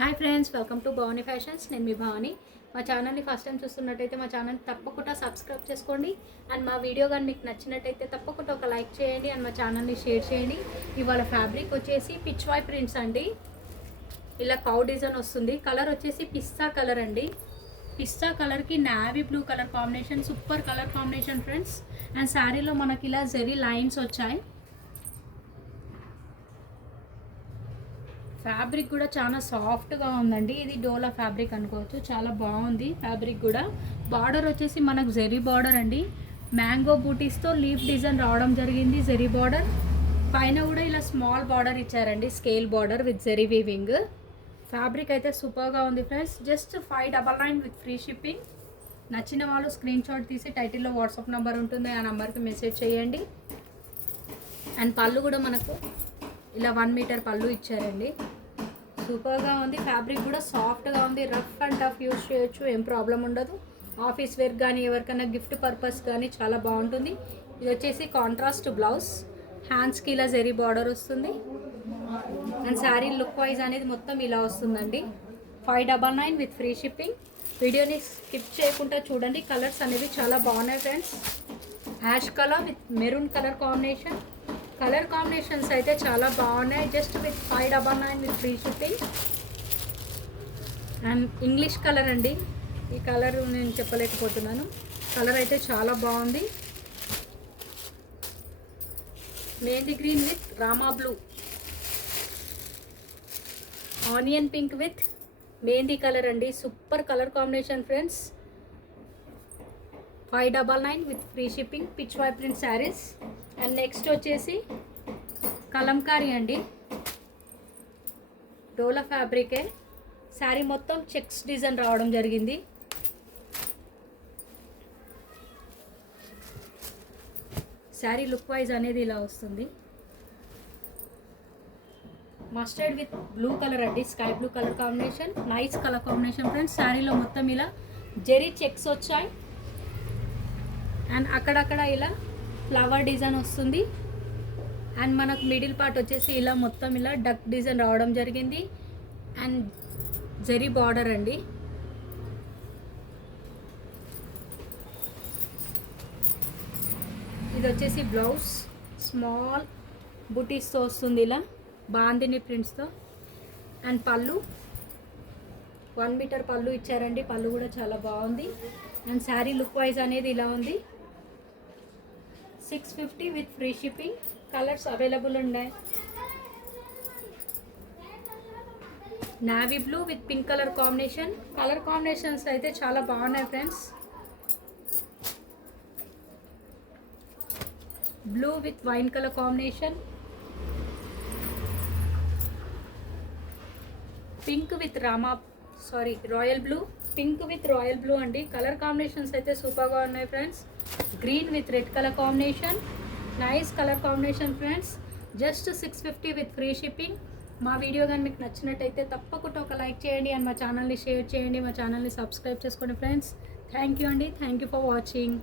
Hi friends, welcome to Bhavani fashions. నేను మీ భవానీ. మా ఛానల్ని ఫస్ట్ టైం చూస్తున్నట్టయితే మా ఛానల్ని తప్పకుండా సబ్స్క్రైబ్ చేసుకోండి. అండ్ మా వీడియో కానీ మీకు నచ్చినట్టయితే తప్పకుండా ఒక లైక్ చేయండి అండ్ మా ఛానల్ని షేర్ చేయండి. ఇవాళ ఫ్యాబ్రిక్ వచ్చేసి పిచ్వాయ్ ప్రింట్స్ అండి. ఇలా కౌ డిజైన్ వస్తుంది. కలర్ వచ్చేసి పిస్తా కలర్ అండి. పిస్తా కలర్కి navy blue colour combination, super colour combination friends. And శారీలో మనకి ఇలా జెరీ లైన్స్ వచ్చాయి. ఫ్యాబ్రిక్ కూడా చాలా సాఫ్ట్గా ఉందండి. ఇది డోలా ఫ్యాబ్రిక్ అనుకోవచ్చు. చాలా బాగుంది ఫ్యాబ్రిక్ కూడా. బార్డర్ వచ్చేసి మనకు జెరీ బార్డర్ అండి. మ్యాంగో బూటీస్తో లీఫ్ డిజైన్ రావడం జరిగింది. జెరీ బార్డర్ పైన కూడా ఇలా స్మాల్ బార్డర్ ఇచ్చారండి, scale border with zari weaving. Fabric అయితే సూపర్గా ఉంది friends. Just 599 with free shipping. నచ్చిన వాళ్ళు స్క్రీన్ షాట్ తీసి టైటిల్లో వాట్సాప్ నెంబర్ ఉంటుంది, ఆ నెంబర్కి మెసేజ్ చేయండి. అండ్ పళ్ళు కూడా మనకు ఇలా 1 మీటర్ పళ్ళు ఇచ్చారండి. సూపర్గా ఉంది. ఫ్యాబ్రిక్ కూడా సాఫ్ట్గా ఉంది. రఫ్ అండ్ టఫ్ యూజ్ చేయొచ్చు, ఏం ప్రాబ్లం ఉండదు. ఆఫీస్ వేర్ కానీ ఎవరికైనా గిఫ్ట్ పర్పస్ కానీ చాలా బాగుంటుంది. ఇది వచ్చేసి కాంట్రాస్ట్ బ్లౌజ్. హ్యాండ్స్కి ఇలా జెరీ బార్డర్ వస్తుంది. అండ్ శారీ లుక్ వైజ్ అనేది మొత్తం ఇలా వస్తుందండి. 599 విత్ ఫ్రీ షిప్పింగ్. వీడియోని స్కిప్ చేయకుండా చూడండి. కలర్స్ అనేవి చాలా బాగున్నాయి friends. Ash colour with maroon colour combination. Colour combinations అయితే చాలా బాగున్నాయి. Just with 599 with free shipping. And English colour అండి. ఈ కలర్ నేను చెప్పలేకపోతున్నాను. కలర్ అయితే చాలా బాగుంది. Mehndi green with Rama blue. Onion pink with mehndi colour అండి. Super colour combination friends. 599 with free shipping. Pichwai print saris. And next వచ్చేసి కలంకారీ అండి. డోలా ఫ్యాబ్రికే. శారీ మొత్తం చెక్స్ డిజైన్ రావడం జరిగింది. శారీ లుక్ వైజ్ అనేది ఇలా వస్తుంది. మస్టర్డ్ విత్ బ్లూ కలర్ అండి. Sky blue colour combination. Nice colour combination friends. శారీలో మొత్తం ఇలా జెరీ చెక్స్ వచ్చాయి. అండ్ అక్కడక్కడ ఇలా ఫ్లవర్ డిజైన్ వస్తుంది. అండ్ మనకు మిడిల్ పార్ట్ వచ్చేసి ఇలా మొత్తం ఇలా డక్ డిజైన్ రావడం జరిగింది. అండ్ జెరీ బార్డర్ అండి. ఇది వచ్చేసి బ్లౌజ్. స్మాల్ బుటీస్తో వస్తుంది ఇలా బాందిని ప్రింట్స్తో. అండ్ పళ్ళు 1 మీటర్ పళ్ళు ఇచ్చారండి. పళ్ళు కూడా చాలా బాగుంది. అండ్ శారీ లుక్ వైజ్ అనేది ఇలా ఉంది. 650 with free shipping. Colours available ఉన్నాయి. Navy blue with pink colour combination. Colour combinations అయితే చాలా బాగున్నాయి friends. Blue with wine colour combination. Pink with royal blue. Pink with royal blue అండి. కలర్ కాంబినేషన్స్ అయితే సూపర్గా ఉన్నాయి friends. Green with red colour combination. Nice colour combination friends. Just 650 with free shipping. మా video కానీ మీకు నచ్చినట్టయితే తప్పకుండా ఒక లైక్ చేయండి అండ్ మా ఛానల్ని షేర్ చేయండి. మా ఛానల్ని సబ్స్క్రైబ్ చేసుకోండి ఫ్రెండ్స్. థ్యాంక్ యూ అండి. Thank you for watching.